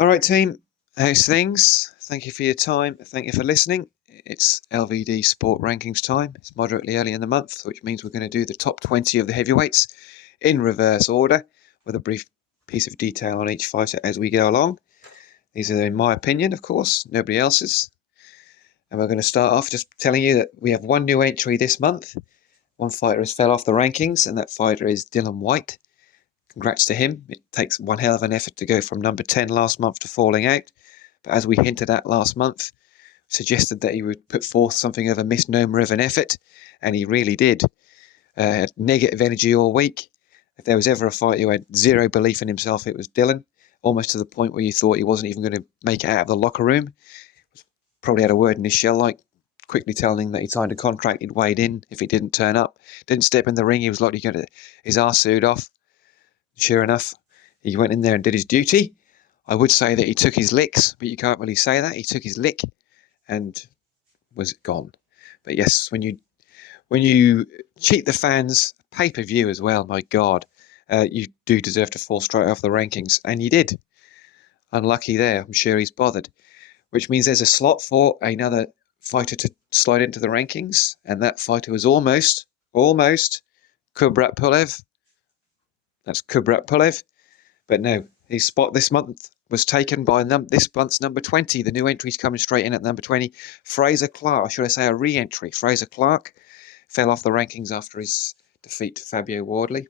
All right, team. How's things? Thank you for your time. Thank you for listening. It's LVD Sport Rankings time. It's moderately early in the month, which means we're going to do the top 20 of the heavyweights in reverse order with a brief piece of detail on each fighter as we go along. These are in my opinion, of course, nobody else's. And we're going to start off just telling you that we have one new entry this month. One fighter has fell off the rankings, and that fighter is Dillian Whyte. Congrats to him. It takes one hell of an effort to go from number 10 last month to falling out. But as we hinted at last month, suggested that he would put forth something of a misnomer of an effort, and he really did. Had negative energy all week. If there was ever a fighter who had zero belief in himself, it was Dillian, almost to the point where you thought he wasn't even going to make it out of the locker room. Probably had a word in his shell, like quickly telling him that he signed a contract, he'd weighed in if he didn't turn up. Didn't step in the ring, he was likely going to get his arse sued off. Sure enough, he went in there and did his duty. I would say that he took his licks, but you can't really say that. He took his lick and was gone. But yes, when you cheat the fans, pay-per-view as well, my God, you do deserve to fall straight off the rankings, and you did. Unlucky there. I'm sure he's bothered. Which means there's a slot for another fighter to slide into the rankings, and that fighter was almost Kubrat Pulev. That's Kubrat Pulev. But no, his spot this month was taken by this month's number 20. The new entry's coming straight in at number 20. Frazer Clarke, or should I say a re-entry. Frazer Clarke fell off the rankings after his defeat to Fabio Wardley.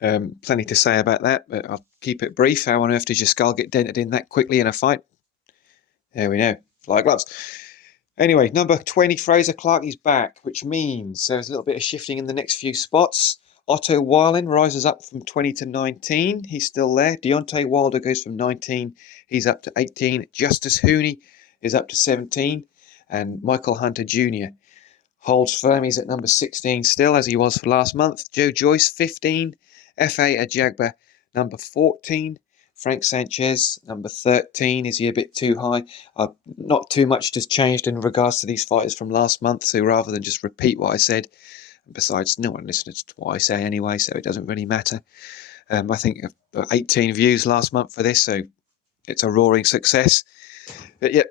Plenty to say about that, but I'll keep it brief. How on earth did your skull get dented in that quickly in a fight? There we know. Fly gloves. Anyway, number 20, Frazer Clarke, is back, which means there's a little bit of shifting in the next few spots. Otto Wallin rises up from 20 to 19. He's still there. Deontay Wilder goes from 19. He's up to 18. Justice Hooney is up to 17. And Michael Hunter Jr. holds firm. He's at number 16 still, as he was for last month. Joe Joyce, 15. F.A. Ajagba, number 14. Frank Sanchez, number 13. Is he a bit too high? Not too much has changed in regards to these fighters from last month, so rather than just repeat what I said, besides, no one listens to what I say anyway, so it doesn't really matter. I think 18 views last month for this, so it's a roaring success. But yet,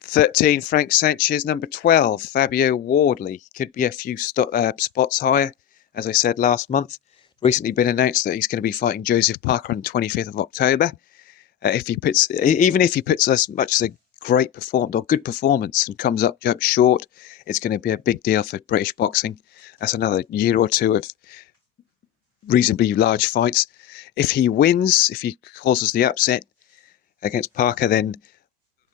13, Frank Sanchez. Number 12, Fabio Wardley. Could be a few spots higher, as I said last month. Recently been announced that he's going to be fighting Joseph Parker on the 25th of October. Even if he puts as much as a great performance or good performance and comes up short, it's going to be a big deal for British boxing. That's another year or two of reasonably large fights. If he wins, if he causes the upset against Parker, then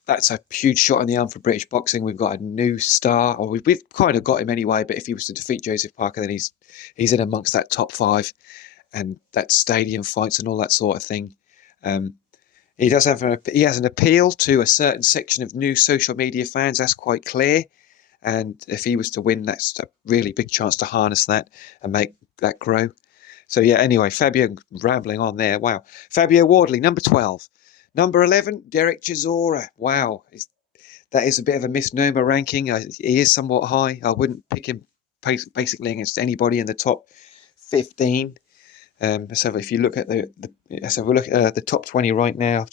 that's a huge shot in the arm for British boxing. We've got a new star, or we've kind of got him anyway, but if he was to defeat Joseph Parker, then he's in amongst that top 5 and that stadium fights and all that sort of thing. He has an appeal to a certain section of new social media fans, that's quite clear. And if he was to win, that's a really big chance to harness that and make that grow. So yeah, anyway, Fabio, rambling on there. Wow. Fabio Wardley, number 12. Number 11, Derek Chisora. Wow. That is a bit of a misnomer ranking. He is somewhat high. I wouldn't pick him basically against anybody in the top 15. So if you look at the top 20 right now,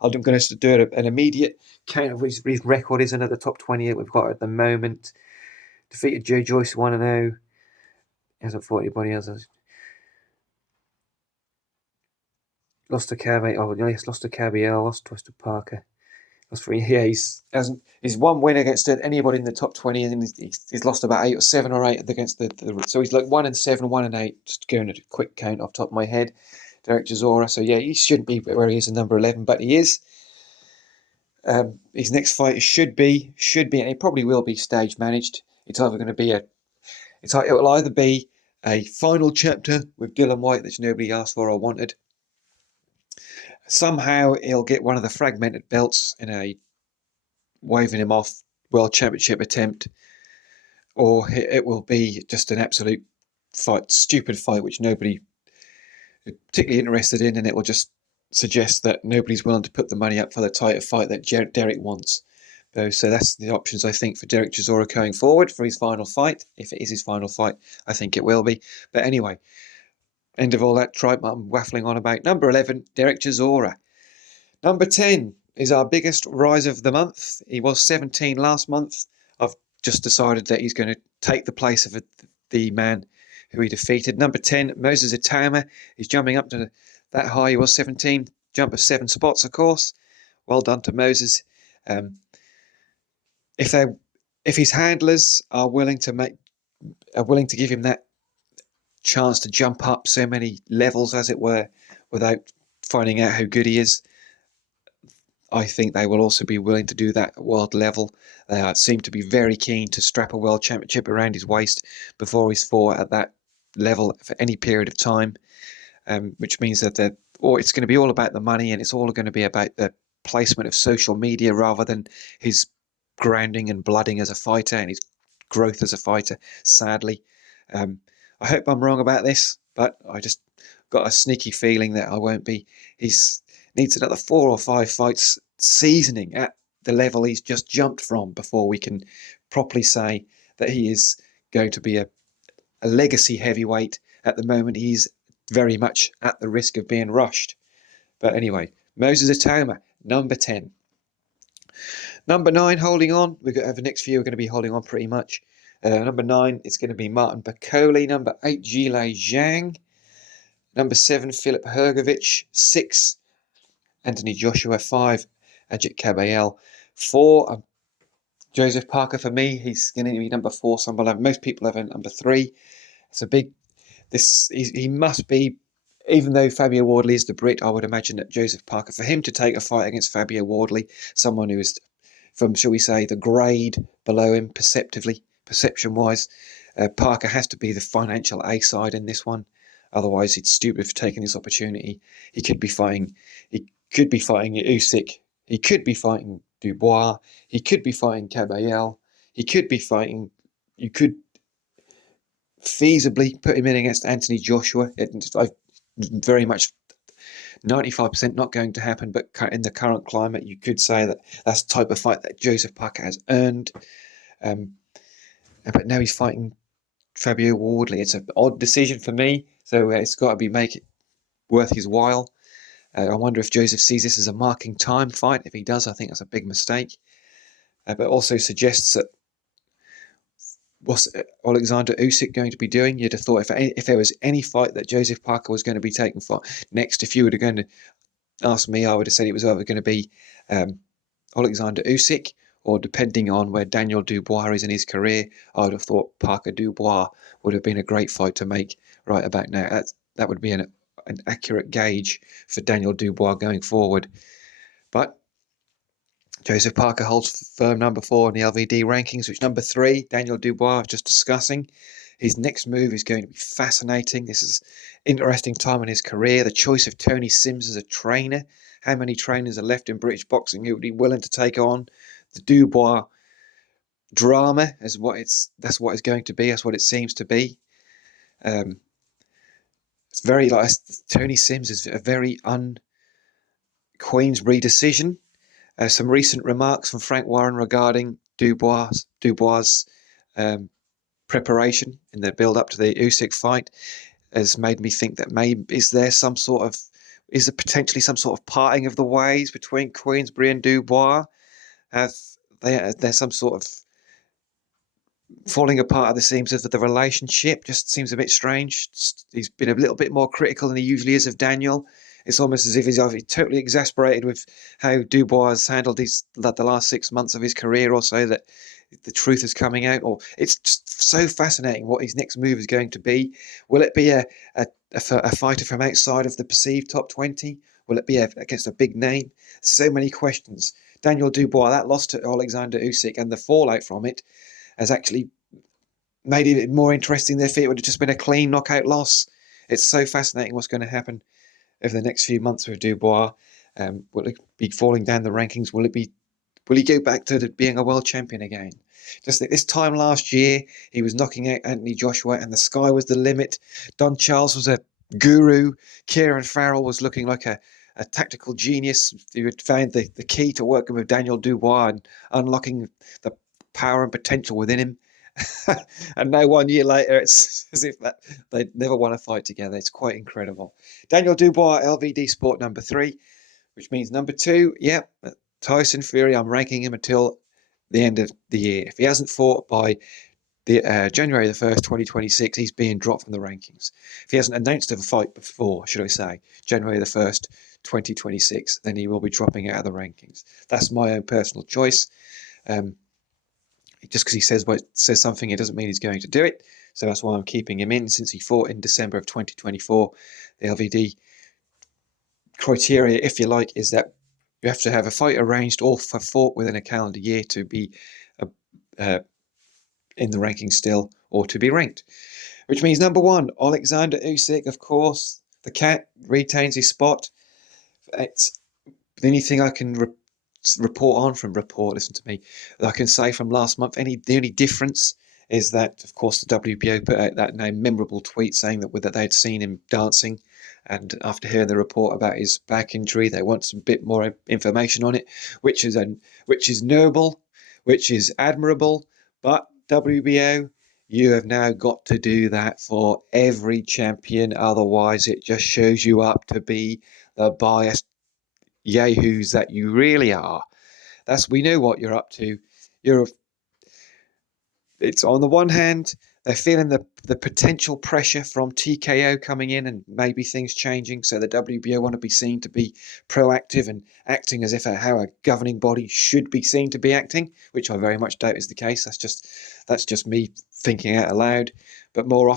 I'm going to do an immediate count of his record is under the top 20 that we've got at the moment. Defeated Joe Joyce 1-0. Hasn't fought anybody else. Lost to Cabby. Oh, yes, lost to Cabiel. Lost twice to Parker. He's one win against anybody in the top 20, and he's lost about 8 or 7 or 8 against so he's like 1-7, 1-8. Just going at a quick count off the top of my head. Derek Chisora. So yeah, he shouldn't be where he is in number 11, but he is. His next fight should be, and it probably will be stage managed. It's either going to be it will either be a final chapter with Dillian Whyte that nobody asked for or wanted. Somehow he'll get one of the fragmented belts in a waving him off World Championship attempt, or it will be just an absolute stupid fight which nobody is particularly interested in, and it will just suggest that nobody's willing to put the money up for the type of fight that Derek wants. So that's the options, I think, for Derek Chisora going forward for his final fight. If it is his final fight, I think it will be. But anyway, end of all that tripe I'm waffling on about. Number 11, Derek Chisora. Number 10 is our biggest rise of the month. He was 17 last month. I've just decided that he's going to take the place of the man who he defeated. Number 10, Moses Itauma. He's jumping up to that high. He was 17. Jump of 7 spots, of course. Well done to Moses. If his handlers are willing to give him that chance to jump up so many levels, as it were, without finding out how good he is, I think they will also be willing to do that at world level. They seem to be very keen to strap a world championship around his waist before he's fought at that level for any period of time, which means that it's going to be all about the money, and it's all going to be about the placement of social media rather than his grounding and blooding as a fighter and his growth as a fighter, sadly. I hope I'm wrong about this, but I just got a sneaky feeling that I won't be. He's needs another 4 or 5 fights seasoning at the level he's just jumped from before we can properly say that he is going to be a legacy heavyweight. At the moment, he's very much at the risk of being rushed. But anyway, Moses Itauma, number 10. Number 9, holding on. We've got over the next few, we're going to be holding on pretty much. Number 9, it's going to be Martin Bakole. Number 8, Zhilei Zhang. Number 7, Filip Hrgović. 6, Anthony Joshua. 5, Agit Kabayel. 4, Joseph Parker for me. He's going to be number 4. Most people have number 3. It's a big. He must be. Even though Fabio Wardley is the Brit, I would imagine that Joseph Parker, for him to take a fight against Fabio Wardley, someone who is from, shall we say, the grade below him perception-wise, Parker has to be the financial A side in this one. Otherwise, it's stupid for taking this opportunity. He could be fighting Usyk. He could be fighting Dubois. He could be fighting Kabayel. You could feasibly put him in against Anthony Joshua. I've very much 95% not going to happen, but in the current climate, you could say that that's the type of fight that Joseph Parker has earned. But now he's fighting Fabio Wardley. It's an odd decision for me, so it's got to make it worth his while. I wonder if Joseph sees this as a marking time fight. If he does, I think that's a big mistake. But also suggests that what's Alexander Usyk going to be doing? You'd have thought if there was any fight that Joseph Parker was going to be taking for next, if you were going to ask me, I would have said it was either going to be Alexander Usyk, or depending on where Daniel Dubois is in his career, I would have thought Parker Dubois would have been a great fight to make right about now. That would be an accurate gauge for Daniel Dubois going forward. But Joseph Parker holds firm number 4 in the LVD rankings, which number 3, Daniel Dubois, was just discussing. His next move is going to be fascinating. This is an interesting time in his career. The choice of Tony Sims as a trainer. How many trainers are left in British boxing who would be willing to take on the Dubois drama? That's what it's going to be. That's what it seems to be. It's very like Tony Sims is a very un-Queensberry decision. Some recent remarks from Frank Warren regarding Dubois' preparation in the build-up to the Usyk fight has made me think that maybe is there potentially some sort of parting of the ways between Queensberry and Dubois? There's some sort of falling apart at the seams of the relationship? Just seems a bit strange. He's been a little bit more critical than he usually is of Daniel. It's almost as if he's totally exasperated with how Dubois has handled the last 6 months of his career or so, that the truth is coming out. Or it's just so fascinating what his next move is going to be. Will it be a fighter from outside of the perceived top 20? Will it be against a big name? So many questions. Daniel Dubois, that loss to Alexander Usyk and the fallout from it has actually made it more interesting than if it would have just been a clean knockout loss. It's so fascinating what's going to happen over the next few months with Dubois. Will it be falling down the rankings? Will he go back to being a world champion again? Just like this time last year, he was knocking out Anthony Joshua and the sky was the limit. Don Charles was a guru. Kieran Farrell was looking like a tactical genius who had found the key to working with Daniel Dubois and unlocking the power and potential within him. And now 1 year later, it's as if they never won a fight together. It's quite incredible. Daniel Dubois, LVD Sport number 3. which means number 2, Tyson Fury, I'm ranking him until the end of the year. If he hasn't fought by the January the 1st, 2026, he's being dropped from the rankings. If he hasn't announced a fight before, should I say, January the 1st, 2026, then he will be dropping out of the rankings. That's my own personal choice. Just because he says something, it doesn't mean he's going to do it. So that's why I'm keeping him in, since he fought in December of 2024. The LVD criteria, if you like, is that you have to have a fight arranged or fought within a calendar year to be in the rankings still, or to be ranked. Which means number 1, Alexander Usyk, of course. The cat retains his spot. It's the only thing I can listen to me, that I can say from last month. The only difference is that, of course, the WBO put out that memorable tweet saying that they'd seen him dancing, and after hearing the report about his back injury, they want some bit more information on it, which is noble, which is admirable. But WBO, you have now got to do that for every champion, otherwise it just shows you up to be the biased yahoos that you really are. We know what you're up to. It's on the one hand, they're feeling the potential pressure from TKO coming in and maybe things changing, so the WBO want to be seen to be proactive and acting as if how a governing body should be seen to be acting, which I very much doubt is the case. That's just me thinking out aloud. But more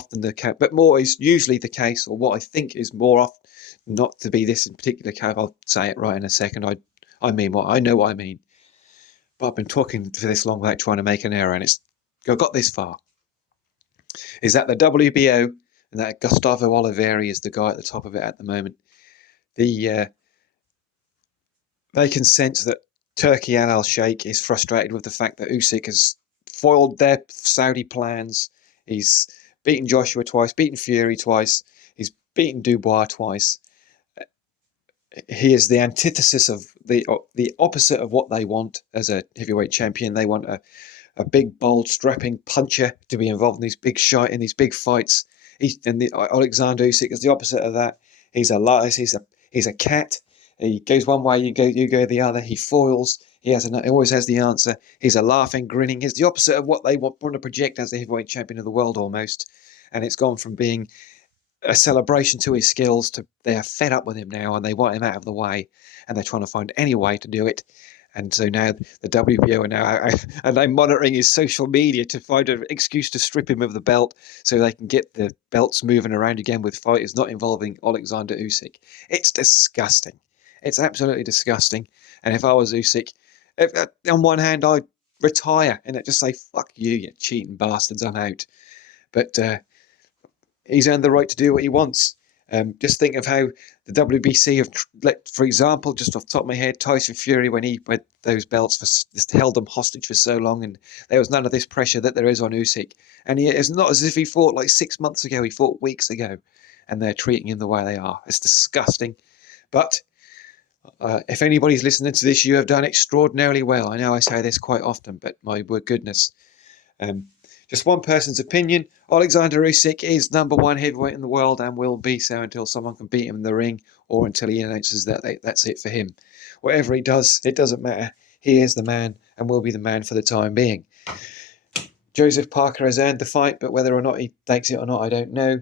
is usually the case, or what I think is more often not to be this in particular case. I'll say it right in a second. I mean what I know what I mean. But I've been talking for this long without trying to make an error, and I got this far. Is that the WBO, and that Gustavo Oliveira is the guy at the top of it at the moment. They can sense that Turki Al Sheikh is frustrated with the fact that Usyk has foiled their Saudi plans. He's beaten Joshua twice, beaten Fury twice, he's beaten Dubois twice. He is the antithesis of the opposite of what they want as a heavyweight champion. They want a big, bold, strapping puncher to be involved in these big fights. Alexander Usyk is the opposite of that. He's a cat. He goes one way, you go the other. He foils. He always has the answer. He's a laughing, grinning. He's the opposite of what they want to project as the heavyweight champion of the world almost. And it's gone from being a celebration to his skills to they are fed up with him now and they want him out of the way, and they're trying to find any way to do it. And so now the WBO are now and they're monitoring his social media to find an excuse to strip him of the belt so they can get the belts moving around again with fighters not involving Alexander Usyk. It's disgusting. It's absolutely disgusting. And if I was Usyk, on one hand I'd retire and just say, fuck you cheating bastards, I'm out. But he's earned the right to do what he wants. Just think of how the WBC have for example, just off the top of my head, Tyson Fury, when he went those belts, just held them hostage for so long, and there was none of this pressure that there is on Usyk. And it's not as if he fought like 6 months ago, he fought weeks ago, and they're treating him the way they are. It's disgusting. But if anybody's listening to this, you have done extraordinarily well. I know I say this quite often, but my word goodness. Just one person's opinion. Alexander Usyk is number 1 heavyweight in the world and will be so until someone can beat him in the ring or until he announces that that's it for him. Whatever he does, it doesn't matter. He is the man and will be the man for the time being. Joseph Parker has earned the fight, but whether or not he takes it or not, I don't know.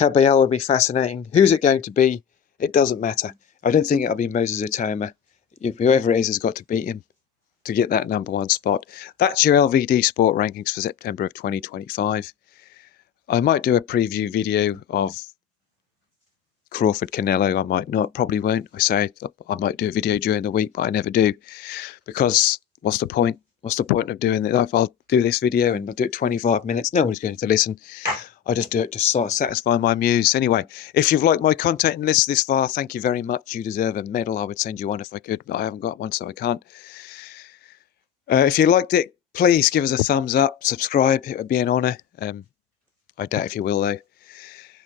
Kabayel will be fascinating. Who's it going to be? It doesn't matter. I don't think it'll be Moses Utama. Whoever it is has got to beat him to get that number 1 spot. That's your LVD Sport rankings for September of 2025. I might do a preview video of Crawford Canelo. I might not, probably won't. I might do a video during the week, but I never do, because what's the point? What's the point of doing it? If I'll do this video and I'll do it 25 minutes, nobody's going to listen. I just do it to sort of satisfy my muse. Anyway, if you've liked my content and listened this far, thank you very much. You deserve a medal. I would send you one if I could, but I haven't got one, so I can't. If you liked it, please give us a thumbs up, subscribe. It would be an honour. I doubt if you will, though.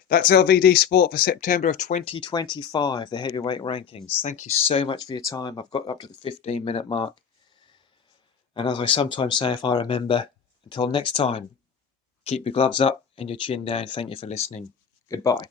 That's LVD Sport for September of 2025, the heavyweight rankings. Thank you so much for your time. I've got up to the 15-minute mark. And as I sometimes say, if I remember, until next time, keep your gloves up and your chin down. Thank you for listening. Goodbye.